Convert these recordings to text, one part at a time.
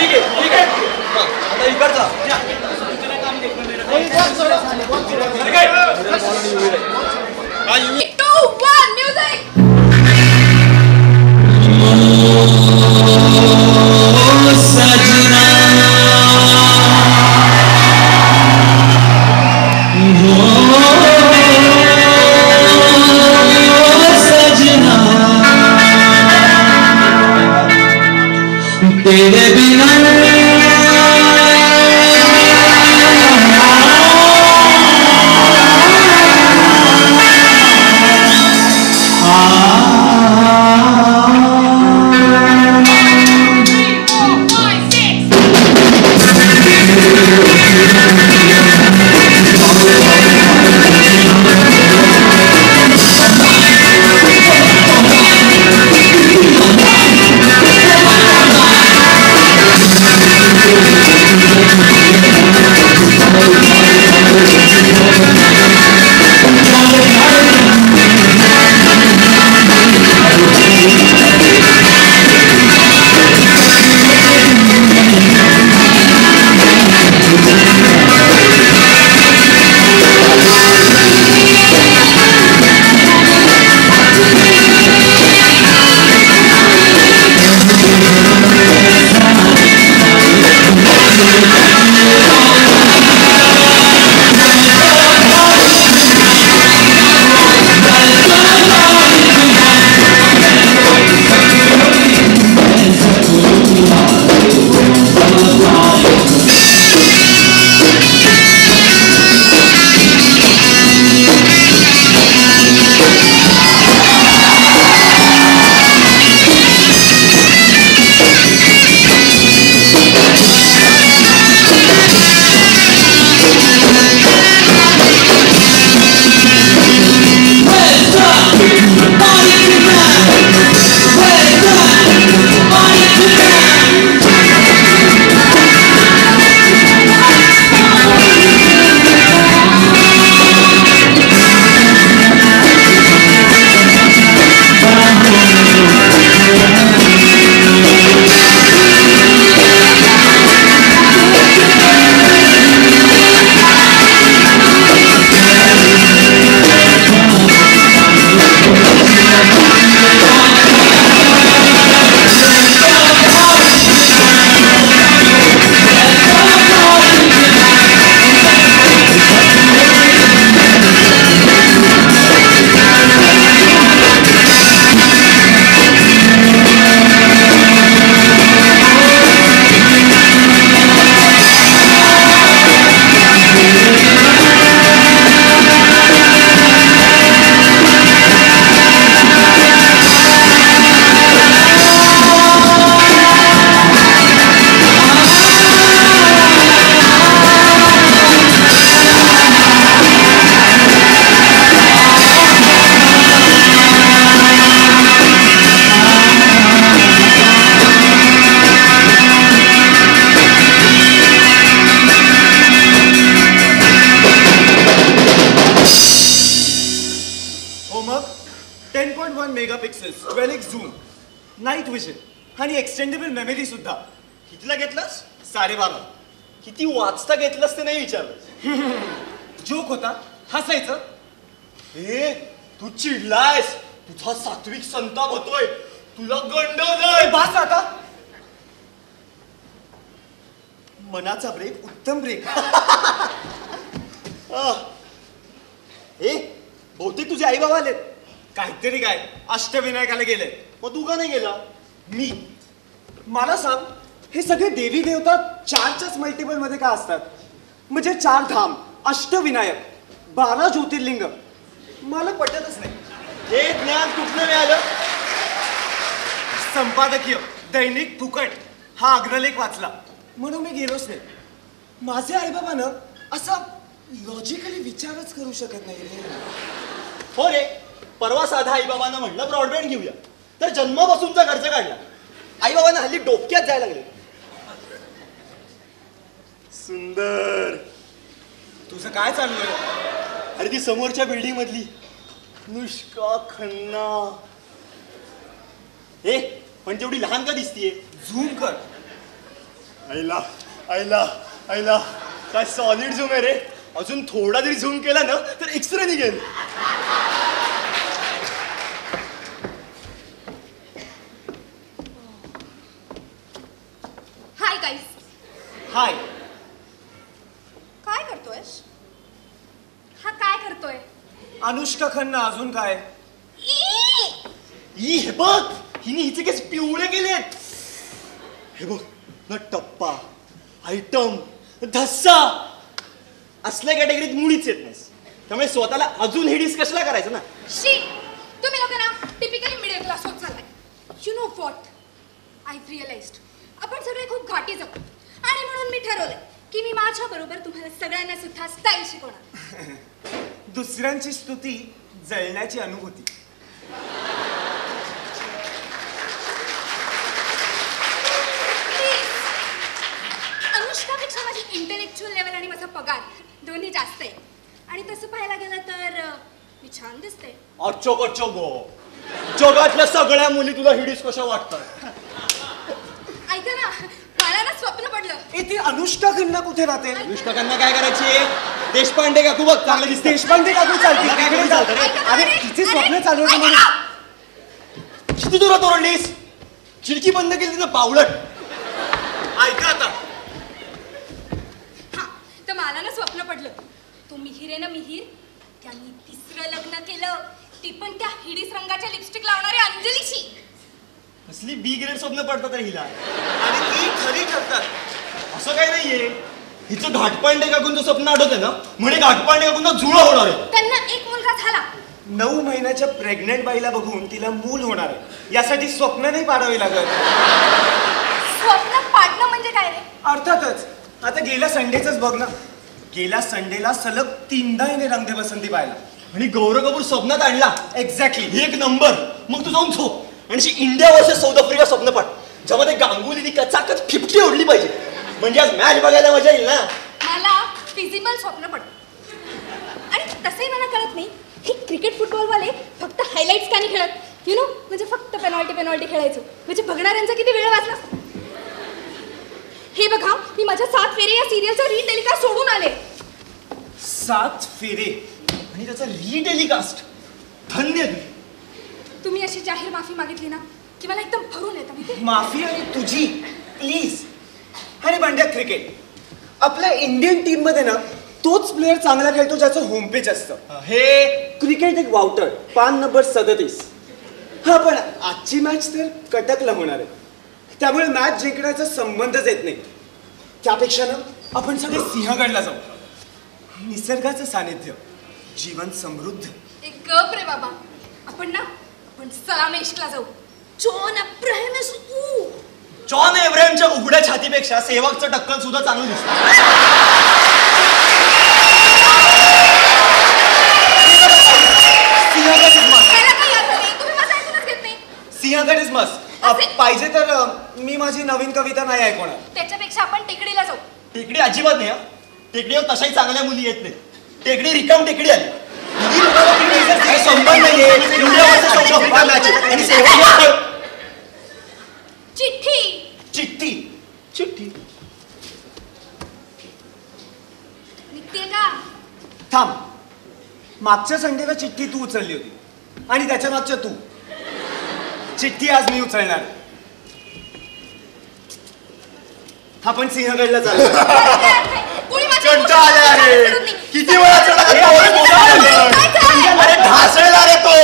ठीक आहे ठीक आहे. आता इकडचा एक्सटेंडेबल मेमरी सुद्धा. कितीला घेतलास? 12.5. किती वाचता घेतलंस ते नाही विचारलं. जोक होता, हसायचं. हे तू चिडलायस, तुझा सात्विक संताप होतोय, तुला गंड नाही. बास आता. मनाचा ब्रेक उत्तम ब्रेक. हे बहुतेक तुझे आई बाबा आलेत. काहीतरी काय अष्टविनायकाला गेले. मग तू का नाही गेला? मी मला सांग, हे सगळे देवी देवता 4च्याच मल्टिपल मध्ये का असतात? म्हणजे 4 धाम, अष्टविनायक, 12 ज्योतिर्लिंग. मला पटतच नाही. हे ज्ञान कुठलं मिळालं? संपादकीय दैनिक फुकट हा अग्रलेख वाचला म्हणून मी गेलोच नाही. माझे आईबाबानं असा लॉजिकली विचारच करू शकत नाही रे. हो रे, परवा साधा आईबाबांना म्हटलं ब्रॉडबँड घेऊया, तर जन्मापासूनचा खर्च काढला. आईबाबांना हल्ली डोक्यात जायला लागले. सुंदर, तुझं काय चाललंय? अरे ती समोरच्या बिल्डिंग मधली अनुष्का खन्ना. हे पण तेवढी लहान का दिसतीये? झूम कर. आईला आईला आईला काय सॉलिड झूम आहे रे. अजून थोडा जरी झूम केला ना तर एक्स्ट्रा निघेल. Hi guys. हाय. काय करतोयस? हा काय करतोय? अनुष्का खन्ना. अजून काय? ई हे बघ, हिने हिचे केस पिवळे केलेत. हे बघ ना, टप्पा, आयटम, धस्सा असल्या कॅटेगरीत मुळीच येत नाहीस. त्यामुळे स्वतःला अजून हेडीस कशाला करायचं ना. शी, तुम्ही लोक ना टिपिकली मिडल क्लास होत चाललाय. You know what, I realised आपण सगळे खूप घाटी जगतो आणि म्हणून मी ठरवलंय की मी माझ्या बरोबर तुम्हाला सगळ्यांना सुद्धा स्टाईल शिकवणार. दुसऱ्यांची स्तुती जळण्याची अनुभूती. अनुष्कापेक्षा माझी इंटेलेक्च्युअल लेवल आणि माझा पगार दोन्ही जास्त आहे. आणि तसं पाहायला गेलं तर मी छान दिसते. अच्छो कच्चो गो. जगातल्या सगळ्या मुली तुला हिडीस कशा वाटतात? ऐका ना, मला ना स्वप्न पडलं. ती अनुष्का खन्ना कुठे राहते? अनुष्का खन्ना काय करायची? देशपांडे काकू बघ, चांगलं दिसते. देशपांडे काकू चालते. काय तिकडे चालतं चालतं रे? रे. अरे तिचे स्वप्न चालू होते म्हणून. किती दूरात ओरडलीस? खिडकी बंद केली ना पावलट. ऐका आता, हा, तर मला ना स्वप्न पडलं. तो मिहीर आहे ना, मिहीर, त्यांनी तिसरं लग्न केलं, ती पण त्या हिडीस रंगाच्या लिपस्टिक लावणाऱ्या अंजलीशी. कसली बी ग्रेड स्वप्न पडतात रे हिला. आणि ती खरी ठरतात. असं काही नाहीये. हिचं घाटपांडे काकूंचं स्वप्न आठवतंय ना, म्हणे घाटपांडे काकूंना जुळं होणार आहे. त्यांना एक मुलगा झाला. 9 महिन्याच्या प्रेग्नेंट बाईला बघून तिला मूल होणार आहे. यासाठी स्वप्न नाही पाडावे लागत. स्वप्न पाडणं म्हणजे काय रे? अर्थातच. आता गेल्या संडेच बघ ना. गेल्या संडेला सलग 3दा हिने रंगदे बसंती पाहिला. आणि गौरव कपूर स्वप्नात आणला. एक्झॅक्टली. एक नंबर. मग तू जाऊन झोप आणि इंडिया वर्सेस साऊथ आफ्रिका स्वप्न पाठ, ज्यामध्ये गांगुलीनी कचाकच 50 ओढली पाहिजे. म्हणजे आज मॅच बघायला मजा येईल ना. मला फिजिबल स्वप्न पडतं. आणि तसंही मला कळत नाही, हे क्रिकेट फुटबॉलवाले फक्त हायलाइट्स का नाही खेळत? यु नो, म्हणजे फक्त पेनॉल्टी खेळायचो, म्हणजे बघणाऱ्यांचा किती वेळ वाचला. हे बघा, मी माझ्या 7 फेरे या सिरियलचा रीटेलिकास्ट सोडून आले. 7 फेरे आणि त्याचा रिटेलिकास्ट. धन्य तू. तुम्ही अशी जाहीर माफी मागितली ना की मला एकदम भरून येतं माहिती. माफी आणि तुझी प्लीज. आणि बंड्या, क्रिकेट आपल्या इंडियन टीम मध्ये ना तोच प्लेअर चांगला खेळतो ज्याचं होम पेज असतं. हे क्रिकेट एक वाउटर, पान नंबर 37. हा, पण आजची मॅच तर कटकला होणार आहे. त्यामुळे मॅच जिंकण्याचा संबंधच येत नाही. त्यापेक्षा ना आपण सगळे सिंहगडला जाऊ. निसर्गाचं सानिध्य, जीवन समृद्ध. एक गप रे बाबा. आपण सलामेशला जाऊ. जॉन अब्राहमस. जॉन एब्राहिमच्या उघड्या छातीपेक्षा सेहवागचं टक्कल सुद्धा चांगलं दिसतं. सिंहगड इज मस्त. त्याला काही अर्थ नाही. तुम्ही माझं ऐकूनच घेत नाही. सिंहगड इज मस्त. पाहिजे तर मी माझी नवीन कविता नाही ऐकणार. त्याच्यापेक्षा आपण टेकडीला जाऊ. टेकडी अजिबात नाही. टेकडीवर तशाही चांगल्या मुली येत नाही. टेकडी रिकाम टेकडी आली. काही संबंध नाहीये. India versus south Africa match आहे. आणि सेहवाग चिठ्ठी चिठ्ठी निघते का? थांब. मागच्या संडेला चिठ्ठी तू उचलली होती आणि त्याच्या मागच्या तू. चिठ्ठी आज मी उचलणार. आपण सिंहगडला चाललो. कोणी माझ्या कंटाळा आला गोष्टी आहे. करत नाही. किती वेळा अरे ढासळला रे तो.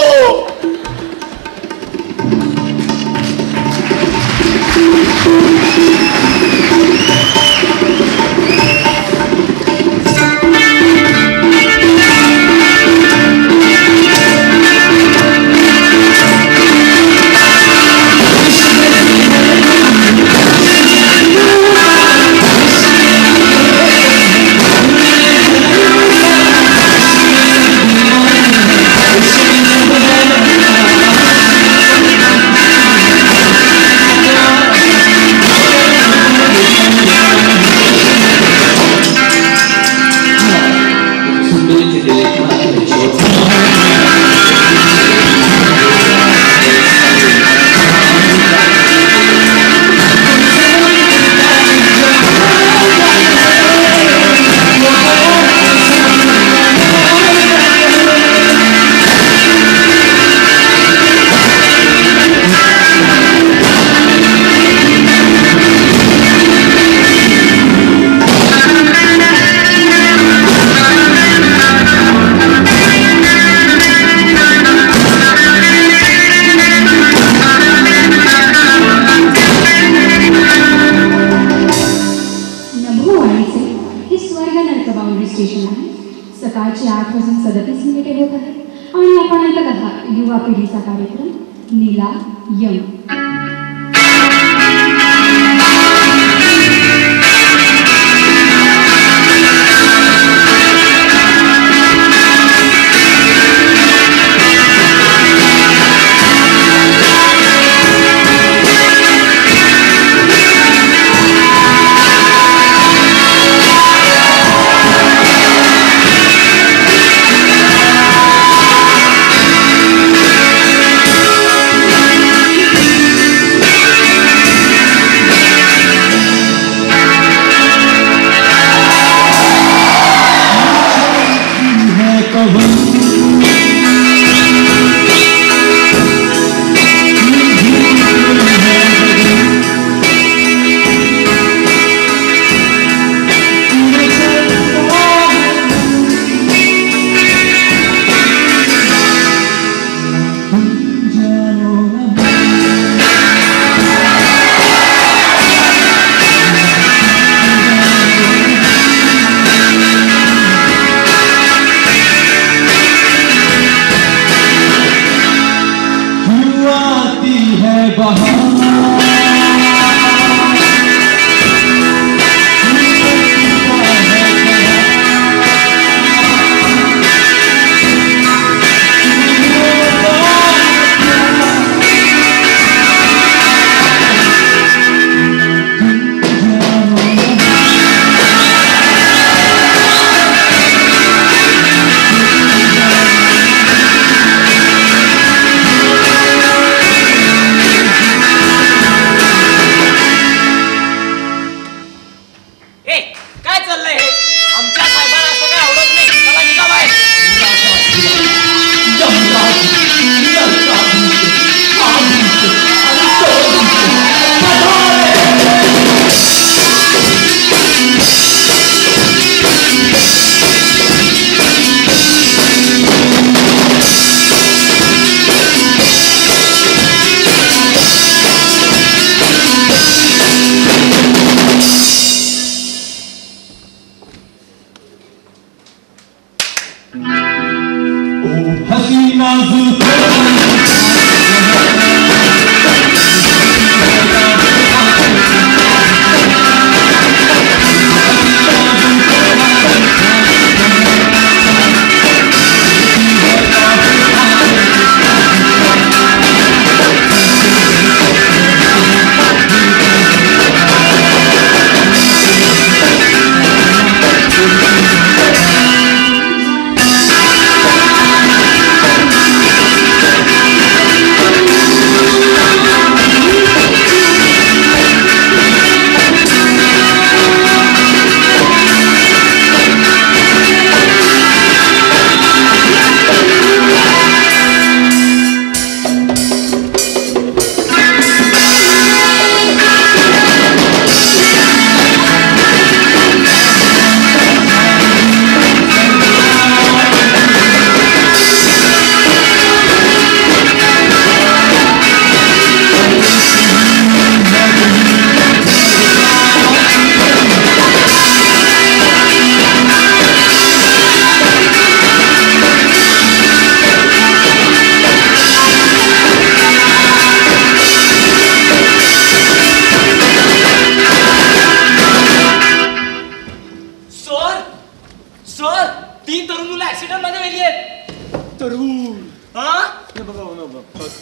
पिढीचा कार्यक्रम नीला यम.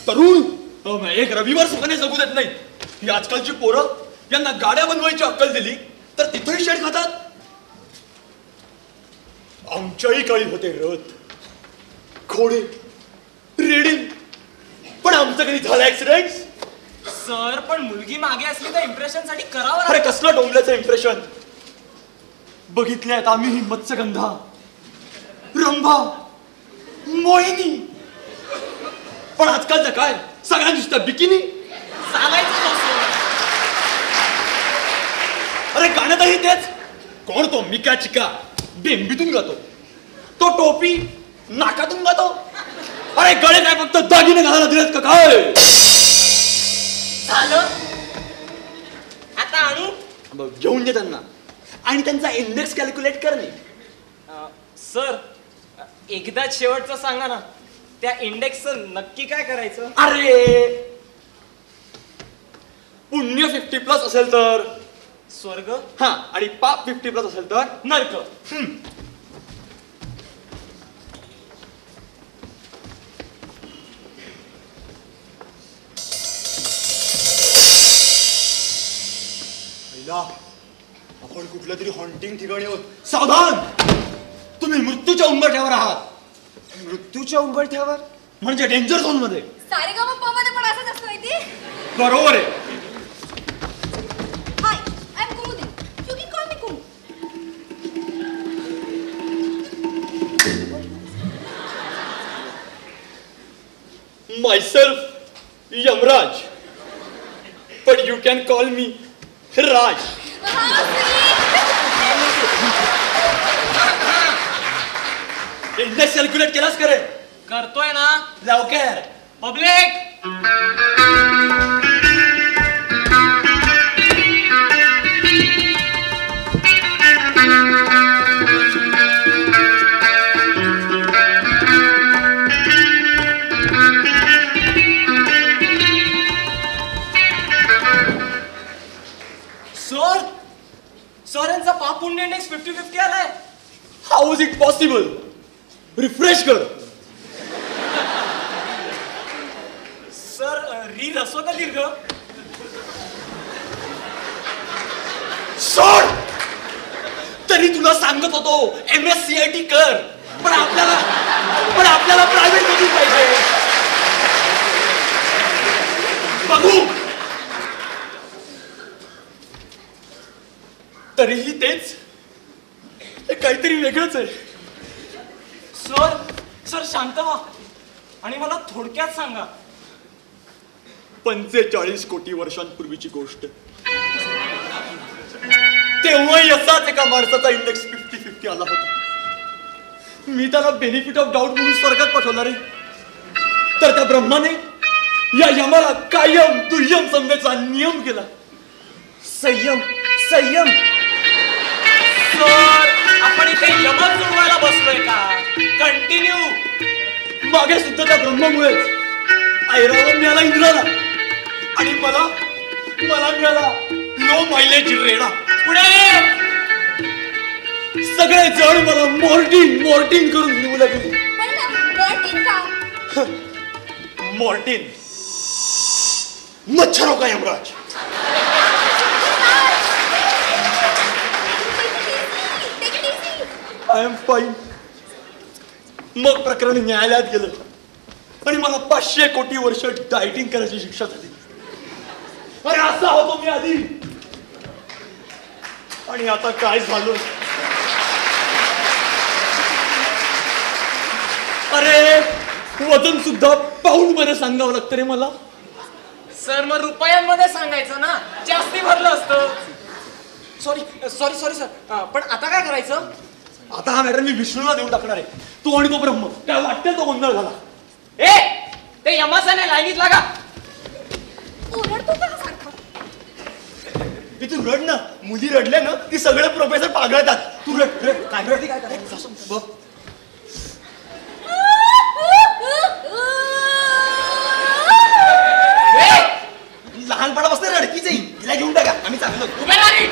तरुण एक रविवार सुखाने जगू देत नाही. ही आजकालची पोरं यांना गाड्या बनवायची अक्कल दिली तर तिथेही शेड खातात. आमच्याही काळी होते रथ, घोडे, रेडी, पण आमचं कधी झालं ऍक्सिडेंट? सर पण मुलगी मागे असली तर इम्प्रेशन साठी करावं. अरे कसलं डोंबल्याचं इम्प्रेशन. बघितल्यात आम्ही ही मत्स्यगंधा, रंभा, मोहिनी, पण आजकालचं काय सगळ्या नुसतं बिकिनी. अरे गाण्यातही तेच. कोण तो मिका चिका बेंबीतून गातो, तो टोपी नाकातून गातो. अरे गळे काय फक्त दागिने घालायला दिलेत का काय? झालं आता आणू घेऊन दे त्यांना आणि त्यांचा इंडेक्स कॅल्क्युलेट करणे. सर एकदा शेवटचं सांगा ना. त्या इंडेक्सचं नक्की काय करायचं? अरे पुण्य 50+ असेल तर स्वर्ग. हा, आणि पाप 50+ असेल तर नरक. आपण कुठल्या तरी हॉन्टिंग ठिकाणी आहोत. सावधान, तुम्ही मृत्यूच्या उंबरठ्यावर आहात. मृत्यूच्या उंबरठ्यावर म्हणजे डेंजर झोन मध्ये. सारेगामा मध्ये पण असंच असतं माहिती. बरोबर आहे. Hi, I am Kumudi. You can call me Kumu. Myself Yamraj, but you can call me Raj. Index calculate केलास करे? करतोय ना. लवकर. पब्लिक, सर यांचा पाप पुण्य इंडेक्स 50-50 आलाय. How is it possible? Refresh कर. सर री रस्व का दीर्घ? सोड. तरी तुला सांगत होतो MSCIT कर, पण आपल्याला प्रायव्हेट मधून पाहिजे. बघू. तरीही तेच, हे काहीतरी वेगळंच आहे. सर शांत व्हा आणि मला थोडक्यात सांगा. 45 कोटी वर्षांपूर्वीची गोष्ट. तेव्हाही असाच एका माणसाचा इंडेक्स 50-50 आला होता. मी त्याला बेनिफिट ऑफ डाऊट म्हणून स्वर्गात पाठवला रे. तर त्या ब्रह्माने या यमाला कायम दुय्यम समजायचा नियम केला. संयम संयम. सर आपण इथे यमन जुळवायला बसलोय का? कंटिन्यू. मागे सुद्धा त्या ब्रह्मामुळेच ऐरावत मिळाला इंद्राला, आणि मला मिळाला लो मायलेज रेडा. पुढे सगळे जण मला मॉर्टिन करून घेऊ लागले. पण मॉर्टिन का? मॉर्टिन मच्छरों का Yamraj. Take it easy. I am fine. मग प्रकरण न्यायालयात गेलं आणि मला 500 कोटी वर्ष डायटिंग करायची शिक्षा झाली. अरे असा होतो मी आधी, आणि आता काय झालं? अरे वजन सुद्धा पाऊंड मध्ये सांगावं लागतं रे मला. सर मग रुपयांमध्ये सांगायचं ना, जास्ती भरलं असतं. Sorry sir. पण आता काय करायचं? आता हा मॅटर मी विष्णूला देऊन टाकणार आहे. तो आणि तो ब्रह्म काय वाटतं तो गोंधळ झाला. ए ते यमासाने लाईनीत लागा. ओरडतो का हा सारखा? तू रड ना. मुली रडल्या ना की सगळे प्रोफेसर पागळतात. तू रड रड. काय रडली काय करायचं बघ. लहानपणापासून रडकीच आहे. तिला घेऊन टाका, आम्ही चांगलो. उभे राहा.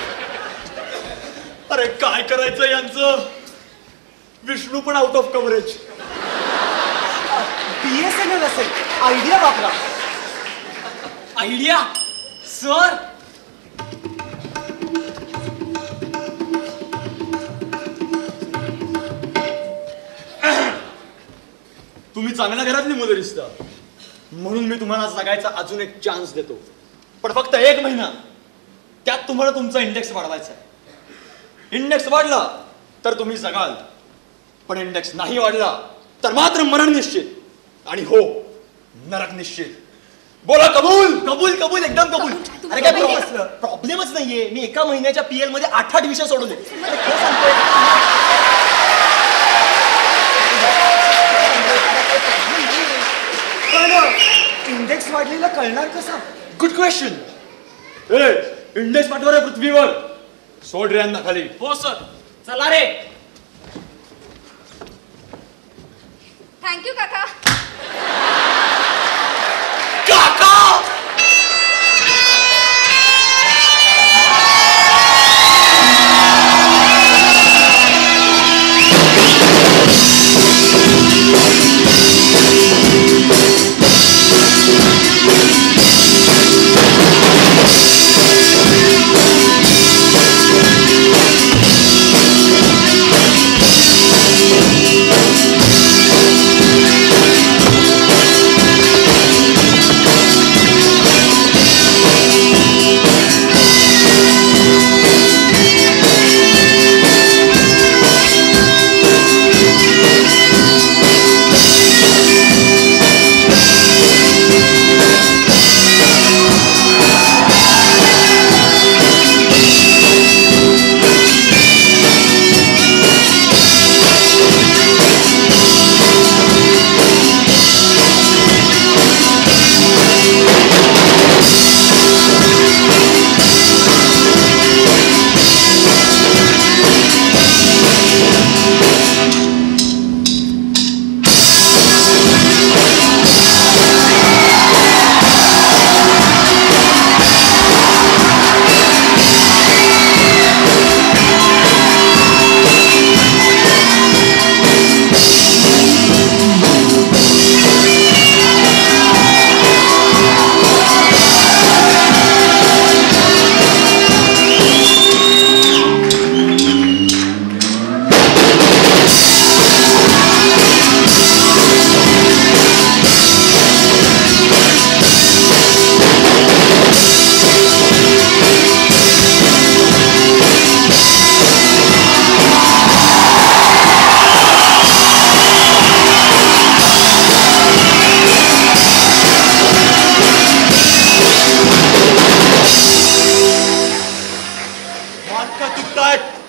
अरे काय करायचं यांचं? विष्णू पण आउट ऑफ कव्हरेज. BSNL असेल. आयडिया वापरा. आयडिया? सर तुम्ही चांगल्या घरातली मुलं दिसता, म्हणून मी तुम्हाला जगायचा अजून एक चान्स देतो. पण फक्त 1 महिना. त्यात तुम्हाला तुमचा इंडेक्स वाढवायचा आहे. इंडेक्स वाढला तर तुम्ही जगाल, पण इंडेक्स नाही वाढला तर मात्र मरण निश्चित. आणि हो, नरक निश्चित. बोला कबूल. कबूल कबूल एकदम कबूल. अरे काय प्रॉब्लेमच नाहीये. मी एका महिन्याच्या PL मध्ये 8 विषय सोडवले. पण इंडेक्स वाढलेला कळणार कसा? Good question. इंडेक्स पाठवा रे पृथ्वीवर. सोड रे यांना खाली. हो सर. चला रे. थँक्यू काका. काका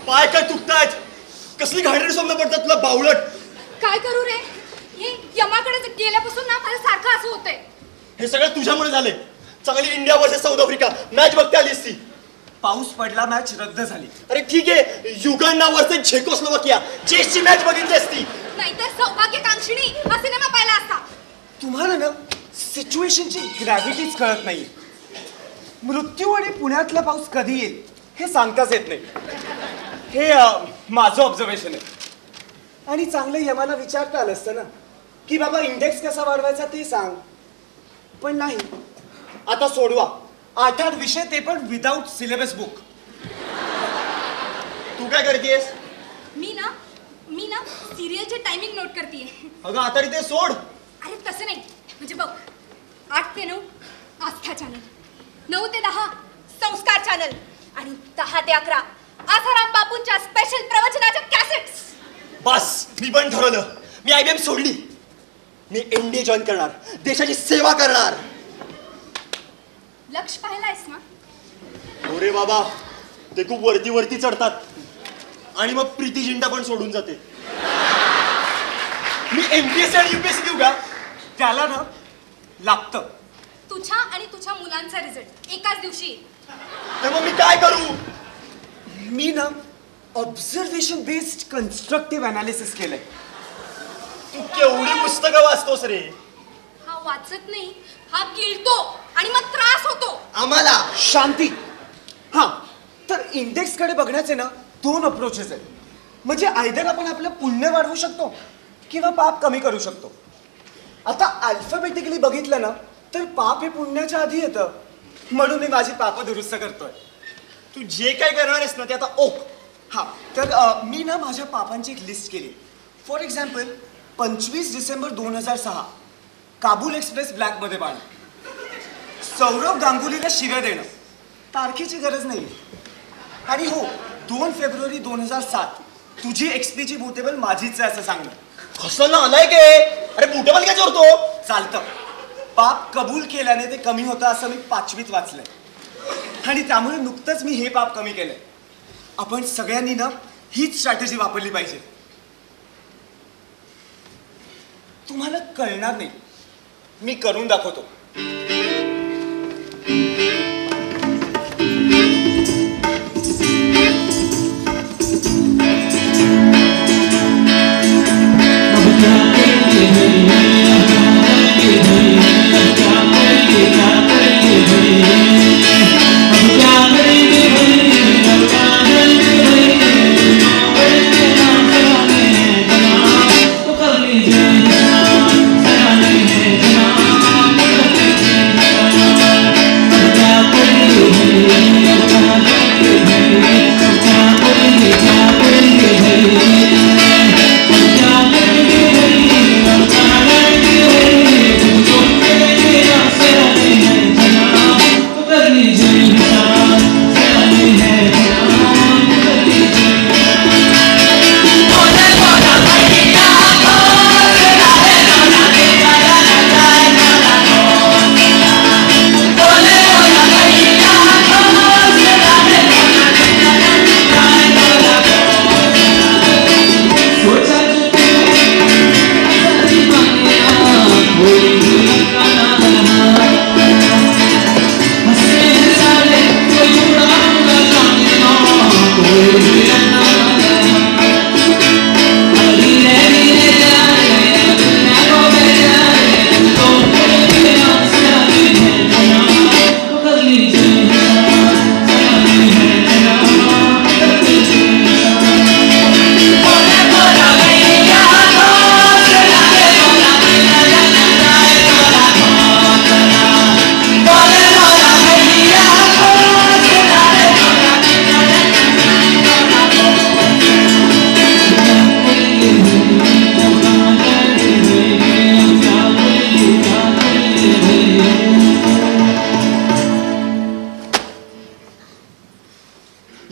पाय काय तुटतायत कसली घाणेरडी स्वप्न पडतात तुला बावळट काय करू रे हे यमाकडे गेल्यापासून ना मला सारखं असं होतंय हे सगळं तुझ्यामुळे झाले चांगली India versus south Africa match बघता आलीस ती पाऊस पडला मॅच रद्द झाली अरे ठीक आहे युगांडा वर्सेस झेकोस्लोवाकिया चेसची मॅच बघितली असती नाहीतर सौभाग्यकांक्षिणी हा सिनेमा पाहिला असता तुम्हाला ना सिच्युएशनची ग्रॅव्हिटीच कळत नाही मृत्यू आणि पुण्यातला पाऊस कधी येईल हे सांगताच येत नाही हे माझं ऑब्झर्वेशन आहे आणि चांगलं यमाला विचारता आलं असतं ना की बाबा इंडेक्स कसा वाढवायचा ते सांग पण नाही आता सोडवा 8 विषय ते पण विदाउट सिलेबस बुक तू काय करतेस मी ना सिरियलचे टायमिंग नोट करतेय अगं आता ते सोड अरे तसं नाही म्हणजे बघ 8 ते 9 आस्था चॅनल 9 ते 10 संस्कार चॅनल आणि 10 ते 11 आसाराम बापूंच्या स्पेशल प्रवचनाच्या कॅसेट्स बस मी पण ठरवलं मी IBM सोडली मी NDA जॉईन करणार देशाची सेवा करणार लक्ष पाहिलायस ना अरे बाबा ते खूप वरती वरती चढतात आणि मग प्रीती जिंटा पण सोडून जाते मी MPSC आणि UPSC देऊ का त्याला ना लागतं तुझ्या आणि तुझ्या मुलांचा रिझल्ट एकाच दिवशी येईल. तर मग मी काय करू मी ना ऑब्झर्वेशन बेस्ड कन्स्ट्रक्टिव्ह अनालिसिस केलंय तू केवढी पुस्तकं वाचतोस रे हा वाचत नाही हा गिळतो आणि मग त्रास होतो आम्हाला शांती हा तर इंडेक्स कडे बघण्याचे ना 2 अप्रोचेस आहेत म्हणजे आयदर आपण आपलं पुण्य वाढवू शकतो किंवा पाप कमी करू शकतो आता अल्फाबेटिकली बघितलं ना तर पाप हे पुण्याच्या आधी येतं म्हणून मी माझी पाप दुरुस्त करतोय तू जे काय करणार आहेस ना ते आता ओक हा तर मी ना माझ्या पापांची एक लिस्ट केली for example 25 December 2006 Kabul express ब्लॅकमध्ये बाणं सौरव गांगुलीला शिव्या देणं तारखेची गरज नाही आणि हो 2 फेब्रुवारी 2007 तुझी XPची बुटेबल माझीच आहे असं सांगणं कसं ना आलाय के अरे बुटेबल काय चोरतो चालतं पाप कबूल केल्याने ते कमी होतं असं मी 5वीत वाचलंय आणि त्यामुळे नुकतंच मी हे पाप कमी केलंय आपण सगळ्यांनी ना हीच स्ट्रॅटेजी वापरली पाहिजे तुम्हाला कळणार नाही मी करून दाखवतो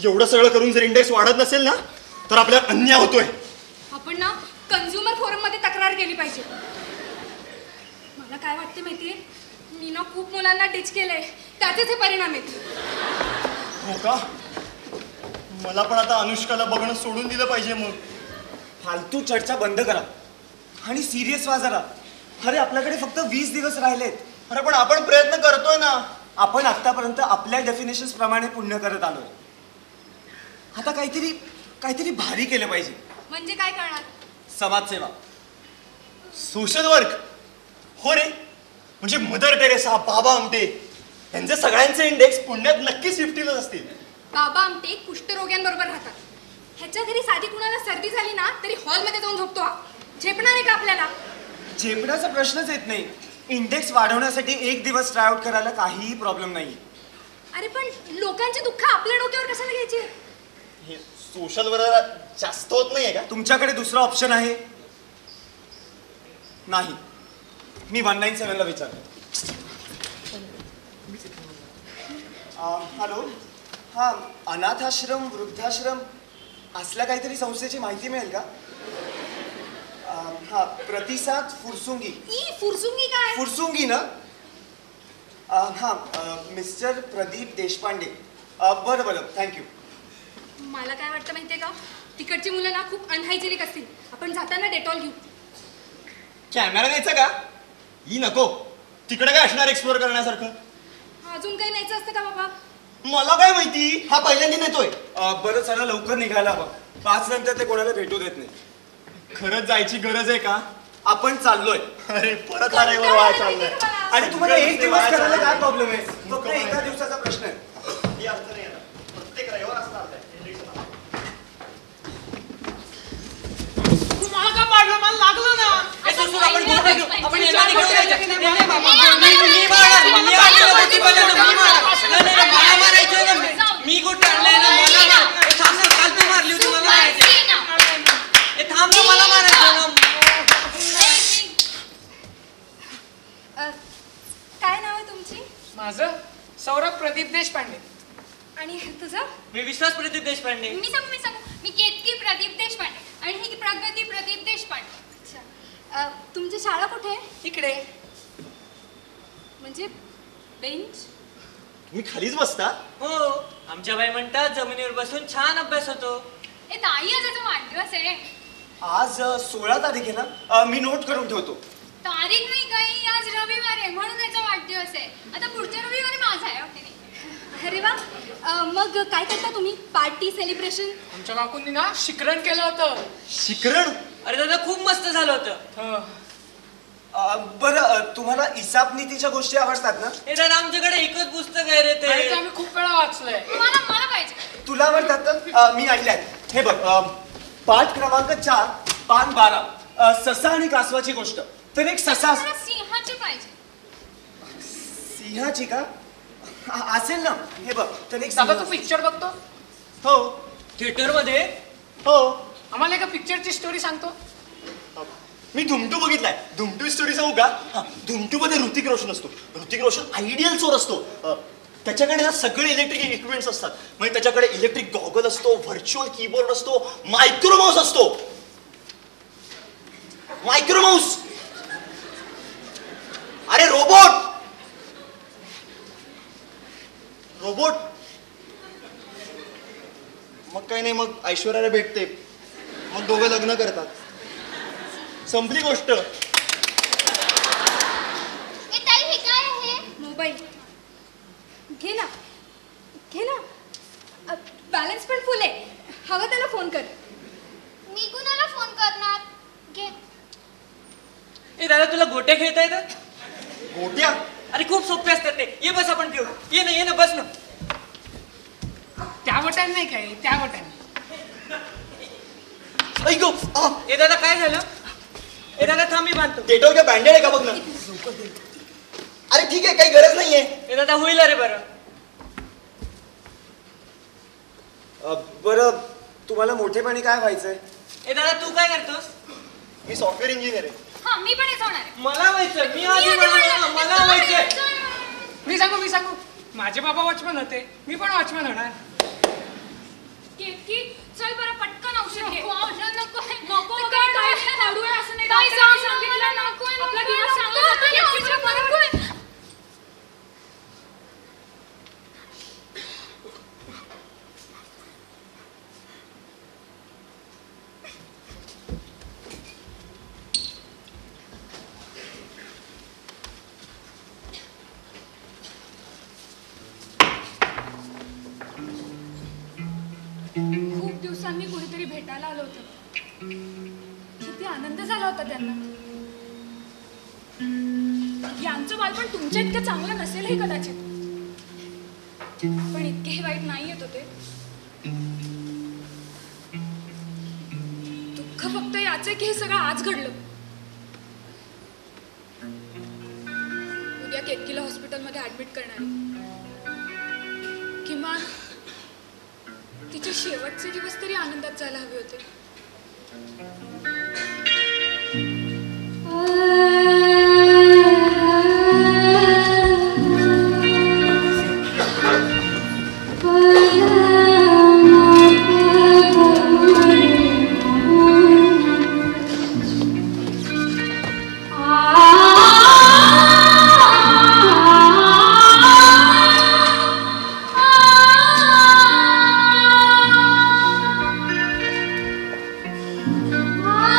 एवढं सगळं करून जर इंडेक्स वाढत नसेल ना तर आपल्याला अन्याय होतोय. आपण ना कन्झ्युमर फोरम मध्ये तक्रार केली पाहिजे. मला काय वाटते माहितीये, मी ना खूप मुलांना डिच केलंय, त्याचेच हे परिणाम आहेत. हो का? मला पण आता अनुष्काला बघणं सोडून दिलं पाहिजे मग. फालतू चर्चा बंद करा आणि सिरियस व्हा जरा. अरे आपल्याकडे फक्त 20 दिवस राहिलेत. अरे पण आपण प्रयत्न करतोय ना. आपण आतापर्यंत आपल्या डेफिनेशन्स प्रमाणे पुण्य करत आलोय. आता काहीतरी भारी केलं पाहिजे. म्हणजे काय करणार? समाजसेवा. Social work. हो रे, म्हणजे मदर टेरेसा, बाबा आमटे यांचे सगळ्यांचे इंडेक्स पुण्यात नक्कीच 50लाच असतील. बाबा आमटे कुष्ठरोग्यांबरोबर राहतात. ह्याच्या घरी साधी कुणाला सर्दी झाली ना तरी हॉलमध्ये जाऊन झोपतो हा. झेपणार आहे का आपल्याला? झेपण्याचा प्रश्नच येत नाही. इंडेक्स वाढवण्यासाठी 1 दिवस ट्रायआउट करायला काहीही प्रॉब्लेम नाही. अरे पण लोकांची दुःख आपल्या डोक्यावर कशाला घ्यायची? हे सोशल वर्क जास्त होत नाहीये का? तुमच्याकडे दुसरा ऑप्शन आहे? नाही. मी 197ला विचारतो. हॅलो. हा, अनाथाश्रम, वृद्धाश्रम असल्या काहीतरी संस्थेची माहिती मिळेल का? हा, प्रतिसाद फुरसुंगी. फुरसुंगी काय? फुरसुंगी ना? हा, मिस्टर प्रदीप देशपांडे. बरं थँक्यू. मला काय वाटतं माहितीये का, तिकडची मुलं ना खूप अनहायजेनिक असतील. आपण जाताना डेटॉल घेऊ. कॅमेरा न्यायचा का? ही नको. तिकडे काय असणार एक्सप्लोर करण्यासारखं? अजून काही न्यायचं असतं का बाबा? मला काय माहिती, हा पहिल्यांदा नेतोय. बरं चला लवकर निघायला हवं. 5 नंतर ते कोणाला भेटू देत नाही. खरंच जायची गरज आहे का? आपण चाललोय. अरे परत हा रविवार वाया चाललाय. आणि तुम्हाला 1 दिवस करायला काय प्रॉब्लेम आहे? फक्त एका दिवसाचा प्रश्न आहे. ही अर्थ नाही येणार. प्रत्येक रविवार असणार आहे. मला का पाडलं? मला लागलं ना. ए, सुरसुर, आपण गोटे घेऊ. आपण येणार घेऊन जायचं की नाही? मी मारणार. मी आणलेलं गोटी बनवलं. मी मारणार. नाही, मला मारायचं ना. मी गोटी आणलंय ना, मला मार. ए, थांब ना, काल तू मारली होती, मला मारायचं. ए, थांब ना, मला मारायचं ना. काय नाव आहे तुमची? माझं सौरभ प्रदीप देशपांडे. आणि तुझं? मी विश्वास प्रदीप देशपांडे. मी सांगू. मी केतकी प्रदीप देशपांडे आणि ही प्रगती प्रदीप देशपांडे. अच्छा. तुमची शाळा कुठे आहे? इकडे. म्हणजे बेंच? तुम्ही खालीच बसता? हो, आमच्या बाई म्हणतात जमिनीवर बसून छान अभ्यास होतो. ए ताई, आज याचा वाढदिवस आहे. आज 16 तारीख आहे ना? मी नोट करून ठेवतो. तारीख नाही काही, आज रविवार आहे म्हणून याचा वाढदिवस आहे. आता पुढच्या रविवारी माझा आहे. ओके. अरे वा. मग काय करता तुम्ही? Party, celebration? आमच्या काकूंनी ना शिकरण केलं होतं. शिकरण? अरे दादा खूप मस्त झालं होतं. बरं तुम्हाला इसाप नीतीच्या गोष्टी आवडतात ना? हे दादा आमच्याकडे एकच पुस्तक आहे रे ते. आम्ही खूप वेळा वाचलंय. मला पाहिजे. तुला आवडतात तर मी आणल्यात. हे बघ, पाठ क्रमांक 4, पान 12. ससा आणि कासवाची गोष्ट. तर एक ससा. मला सिंहाची पाहिजे. सिंहाची का? असेल ना. हे बघ, तर एक दादा सिंह. तू पिक्चर बघतो? हो थिएटर मध्ये? हो. आम्हाला एका पिक्चरची स्टोरी सांगतो. मी धुमटू बघितलाय. धुमटू स्टोरी सांगू का? धुमटू मध्ये ऋतिक रोशन असतो. ऋतिक रोशन आयडियल चोर असतो. त्याच्याकडे ना सगळे इलेक्ट्रिक इक्विपमेंट्स असतात. म्हणजे त्याच्याकडे इलेक्ट्रिक गॉगल असतो, व्हर्च्युअल कीबोर्ड असतो, मायक्रोमाऊस असतो. मायक्रोमाऊस. अरे रोबोट. मग काही नाही, मग ऐश्वर्याला भेटते, मग दोघं लग्न करतात. संपली गोष्ट. ए ताई, हे काय आहे? मोबाईल. घे ना. बॅलन्स पण फुल आहे. हवं त्याला फोन कर. मी कुणाला फोन करणार? घे. ए दादा तुला गोट्या खेळता येतात? गोट्या? अरे खूप सोपे असतात ते. ये बस आपण खेळू. ये ना बस ना. त्या गोट्याने नाही काय, त्या गोट्याने. ऐक. ए दादा काय झालं? ए दादा थांब, मी बांधतो. डेटॉल का बँडेड आहे का बघ ना. अरे ठीक आहे, काही गरज नाहीये. ए दादा होईल. अरे बरं. बरं तुम्हाला मोठेपणी काय व्हायचंय? ए दादा तू काय करतोस? मी सॉफ्टवेअर इंजिनियर आहे. हा, मी पण हेच होणार आहे. मला व्हायचं. मी आधी म्हणालो, मला व्हायचंय. मी सांगू. माझे बाबा वॉचमन होते, मी पण वॉचमन होणार. केतकी चल बरं पटकन औषध घे. औषध नको नको वगैरे काही नाही, कडू आहे असं नाही. काही डॉक्टरांनी सांगू सांगितलं मला, ना. नकोय, आपला नकोय, दिवस चांगला नकोय, जातो, नकोय, केतकीचं बरं नकोय. होईल. खूप दिवसांनी कोणीतरी भेटायला आलं होतं. किती आनंद झाला होता त्यांना. यांचं बालपण तुमच्या इतकं चांगलं नसेलही कदाचित, पण इतकेही वाईट नाही येत होते. दुःख फक्त याच आहे की हे सगळं आज घडलं. उद्या केतकीला हॉस्पिटलमध्ये ऍडमिट करणार आहे. किमान तिचे शेवटचे दिवस तरी आनंदात जायला हवे होते. आ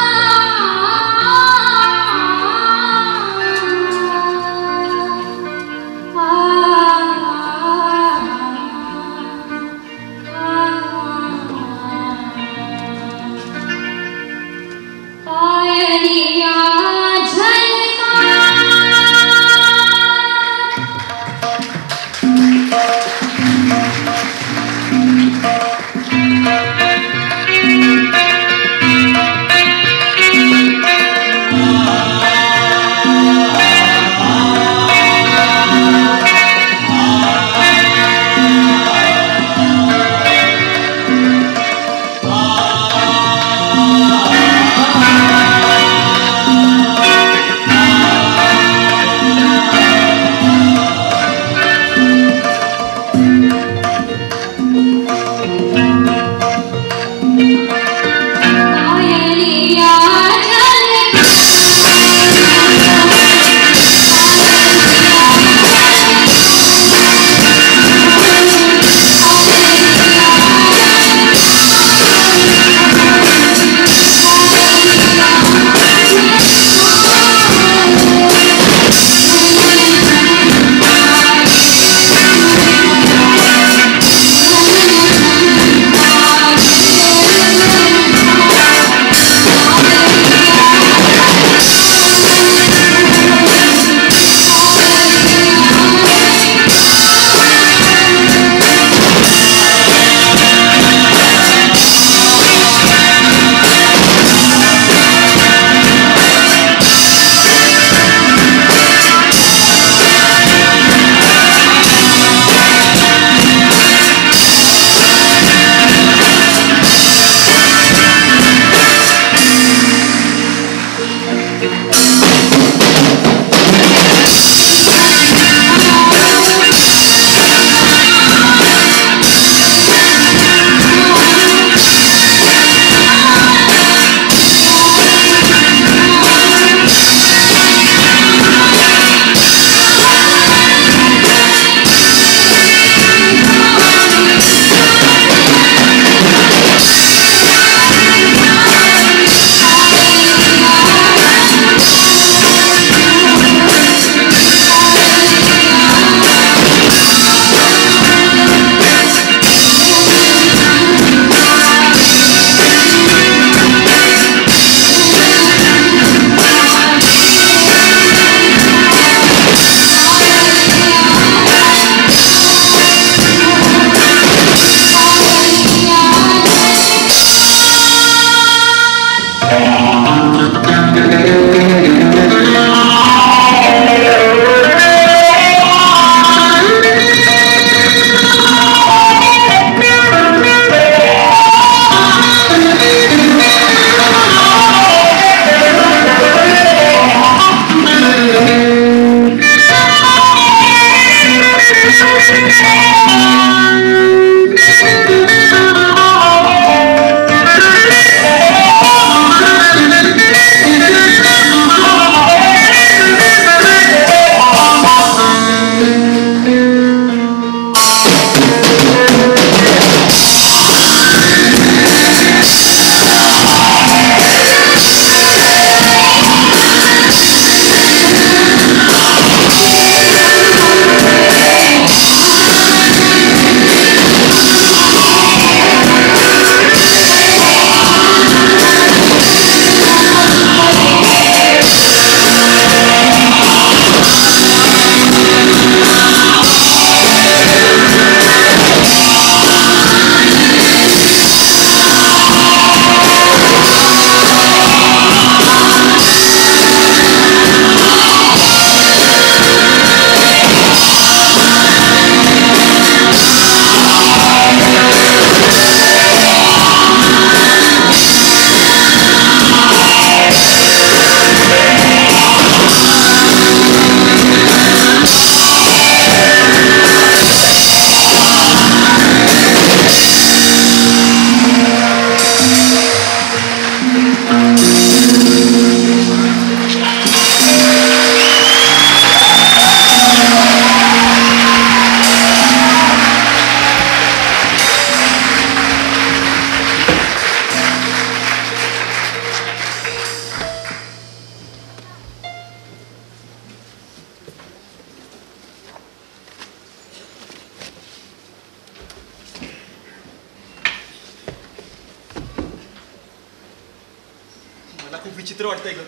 विचित्र वाटतंय ग.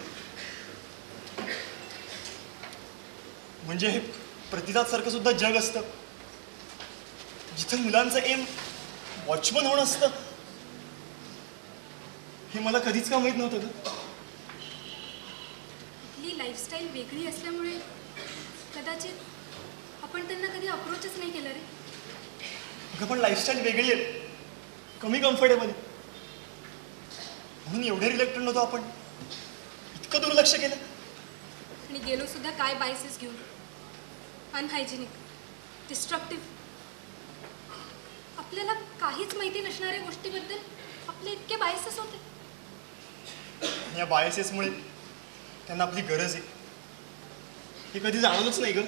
म्हणजे हे प्रतिसाद सारखं सुद्धा जग असतं जिथं मुलांचं एम वॉचमन होणं असतं. हे मला कधीच का माहित नव्हतं ग. आपली लाईफस्टाईल वेगळी असल्यामुळे कदाचित आपण त्यांना कधी अप्रोचच नाही केलं रे. अगं पण लाईफस्टाईल वेगळी आहे, कमी कम्फर्टेबल आहे, म्हणून एवढे रिलेक्टेड नव्हतो आपण. इतकं दुर्लक्ष केलं आणि गेलो सुद्धा काय बायसेस घेऊन. Unhygienic, destructive. आपल्याला काहीच माहिती नसणाऱ्या गोष्टीबद्दल आपले इतके बायसेस होते. या बायसेसमुळे त्यांना आपली गरज आहे हे कधी जाणवलंच नाही ग.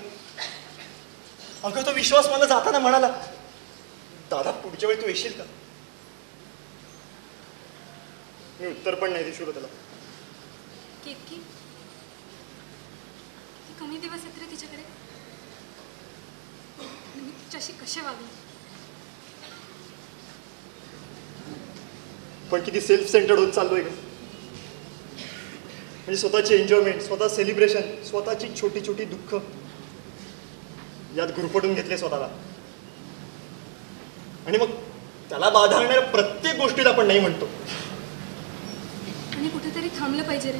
अगं तो विश्वास मला जाताना म्हणाला, दादा पुढच्या वेळी तू येशील का. मी उत्तर पण नाही दिसू त्याला. केतकी, कमी दिवस आहेत रे तिच्याकडे. मी तिच्याशी कसे वागले. पण किती सेल्फ सेंटर्ड होत चाललोय ग. म्हणजे स्वतःची एन्जॉयमेंट, स्वतः सेलिब्रेशन, स्वतःची छोटी छोटी दुःख यात गुरफटून घेतले स्वतःला. आणि मग त्याला बाधा आणणाऱ्या प्रत्येक गोष्टीला आपण नाही म्हणतो. आणि कुठेतरी थांबलं पाहिजे रे.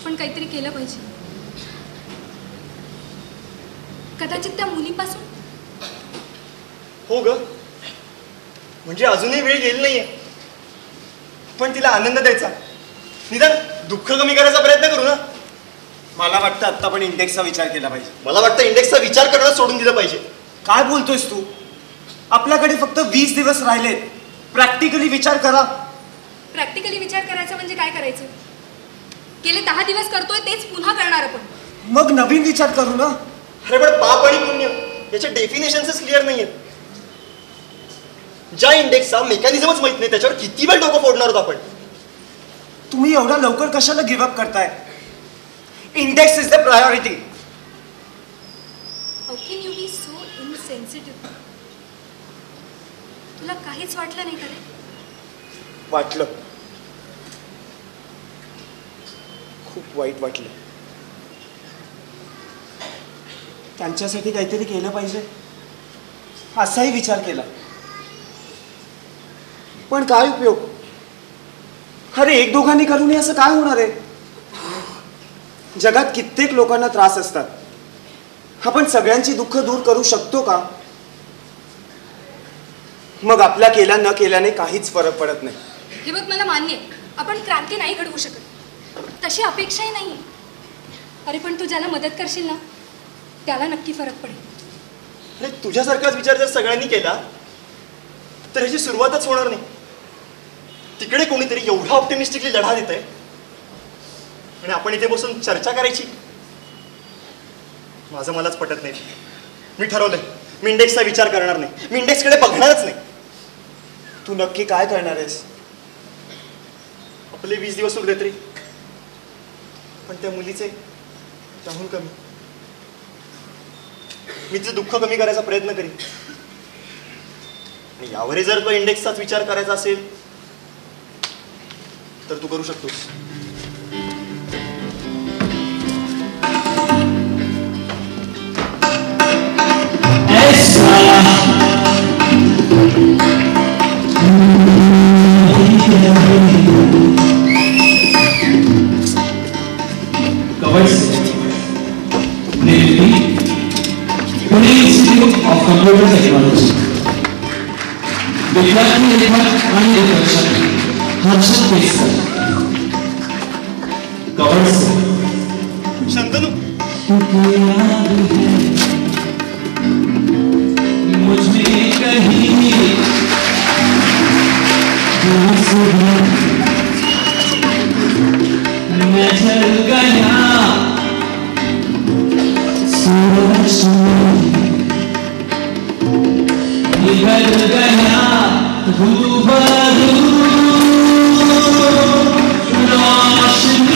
आपण काहीतरी केलं पाहिजे. कदाचित त्या मुलीपासून. हो ग, म्हणजे अजूनही वेळ गेली नाहीये, पण तिला आनंद द्यायचा, निदान दुःख कमी करायचा प्रयत्न करू ना. मला वाटतं आत्ता पण इंडेक्सचा विचार केला पाहिजे. मला वाटतं इंडेक्सचा विचार करणं सोडून दिलं पाहिजे. काय बोलतोयस तू. आपल्याकडे फक्त 20 दिवस राहिलेत. प्रॅक्टिकली विचार करा. प्रॅक्टिकली विचार करायचा म्हणजे काय करायचं. गेले 10 दिवस करतोय तेच पुन्हा करणार आपण. मग नवीन विचार करू ना. अरे पण पाप आणि पुण्य याचे डेफिनेशन्सच क्लिअर नाहीयेत. ज्या इंडेक्सचा मेकॅनिझमच माहित नाही त्याच्यावर किती वेळ डोकं फोडणार आहोत आपण. तुम्ही एवढा लवकर कशाला गिव्ह अप करताय. Index is the priority. How can you be so insensitive. तुला काहीच वाटलं नाही का रे. वाटलं, खूप वाईट वाटलं. त्यांच्यासाठी काहीतरी केलं पाहिजे असाही विचार केला. पण काय उपयोग. अरे एक दोघांनी करूनही असं काय होणार आहे. जगात कित्येक लोकांना त्रास असतात. आपण सगळ्यांची दुःख दूर करू शकतो का. मग आपल्या केल्या न केल्याने काहीच फरक पडत नाही. हे बघ, मला मान्य आहे आपण क्रांती नाही घडवू शकत, तशी अपेक्षाही नाही. अरे पण तू ज्याला मदत करशील ना त्याला नक्की फरक पडेल. अरे तुझ्यासारखाच विचार जर सगळ्यांनी केला तर ह्याची सुरुवातच होणार नाही. तिकडे कोणीतरी एवढा ऑप्टिमिस्टिकली लढा देत आहे आणि आपण इथे बसून चर्चा करायची. माझं मलाच पटत नाही. मी ठरवलंय, मी इंडेक्सचा विचार करणार नाही. मी इंडेक्सकडे बघणारच नाही. तू नक्की काय करणार आहेस. आपले 20 दिवस उरले तरी, पण त्या मुलीचे त्याहून कमी. मी तिचं दुःख कमी करायचा प्रयत्न करीन. आणि यावरही जर तो इंडेक्सचाच विचार करायचा असेल तर तू करू शकतोस. of computer technology. विद्यार्थी लेखक आणि दिग्दर्शक हर्षद केसकर. गवर्स शंतनू मुझ में कहीं मैं जल गया सूरज निकल गया रूबरू रोशनी